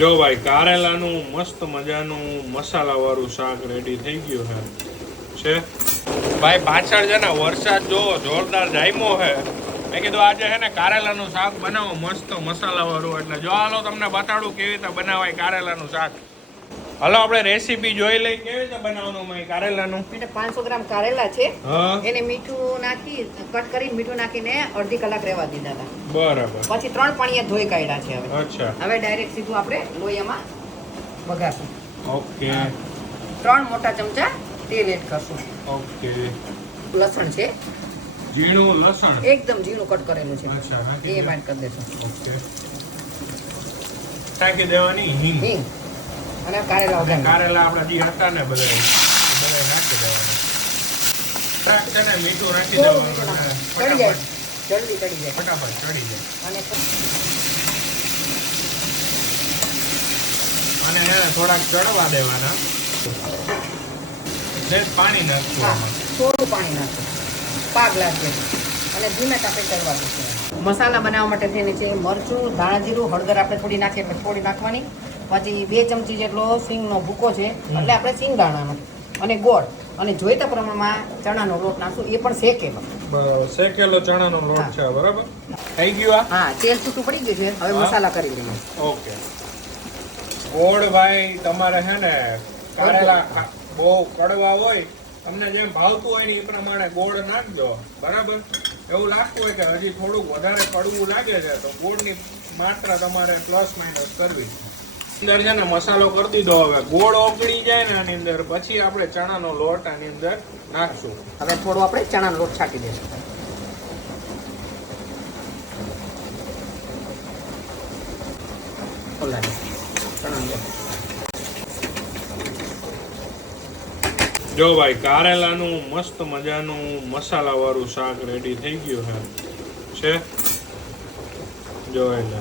જો ભાઈ કારેલાનું મસ્ત મજાનું મસાલાવાળું શાક રેડી થઈ ગયું છે ભાઈ. પાછળ છે ને વરસાદ જો જોરદાર જામ્યો છે. મેં કીધું આજે છે ને કારેલાનું શાક બનાવો મસ્ત મસાલાવાળું. એટલે જો હાલો તમને બતાડું કેવી રીતે બનાવાય કારેલાનું શાક. હાલો આપણે રેસીપી જોઈ લઈ કેવી રીતે બનાવવાનું મેં કારેલાનું. 500 ગ્રામ કારેલા છે, એને મીઠું નાખી કટ કરીને મીઠું નાખીને અડધી કલાક રહેવા દીધા હતા. બરાબર. પછી 3 પાણીએ ધોઈ કાઢ્યા છે. હવે અચ્છા, હવે ડાયરેક્ટ સીધું આપણે લોહીમાં વઘારશું. ઓકે. 3 મોટા ચમચા તેલ એડ કરશું. ઓકે. લસણ છે, ઝીણું લસણ એકદમ ઝીણું કટ કરેલું છે. અચ્છા, એ એડ કરી દેશું. ઓકે. નાખી દેવાની હિંગ. અને કારેલા આપણા જે હતા ને બધા નાખી દેવાના. શાક છે ને મીઠું નાખી દેવાનું. જલ્દી ચડી જાય, ફટાફટ ચડી જાય. અને થોડાક ચડવા દેવાના. પાણી નાખવું આમાં. થોડું પાણી નાખવું, પાક લાગે અને ધીમે તાપે ચડવા દઈશું. મસાલા બનાવવા માટે થઈને છે મરચું, ધાણા જીરું, હળદર આપણે થોડી નાખીએ એટલે થોડી નાખવાની. પછી 2 ચમચી જેટલો સિંગનો ભૂકો છે, એટલે આપણે સિંગ દાણાનો, અને ગોળ, અને જોઈતા પ્રમાણમાં ચણાનો લોટ નાખશું. એ પણ શેકેલો. બરાબર, શેકેલો ચણાનો લોટ છે. બરાબર, થઈ ગયું. હા, તેલ છૂટું પડી ગયું છે. હવે મસાલા કરી લઈએ. ઓકે. ગોળ ભાઈ તમારે છે ને કારેલા બહુ કડવા હોય, તમને જેમ ભાવતું હોય ને એ પ્રમાણે ગોળ નાખજો. બરાબર. એવું લાગતું હોય કે હજી થોડુંક વધારે કડવું લાગે છે તો ગોળની માત્રા તમારે પ્લસ માઇનસ કરવી. અંદર છે ને મસાલો કરી દીધો. હવે ગોળ ઓગળી જાય ને આની અંદર, પછી આપણે ચણાનો લોટ આની અંદર નાખશું. હવે થોડો આપણે ચણાનો લોટ છાંટી દઈશું. જો ભાઈ કારેલાનું મસ્ત મજાનું મસાલાવાળું શાક રેડી થઈ ગયું છે. જો એટલે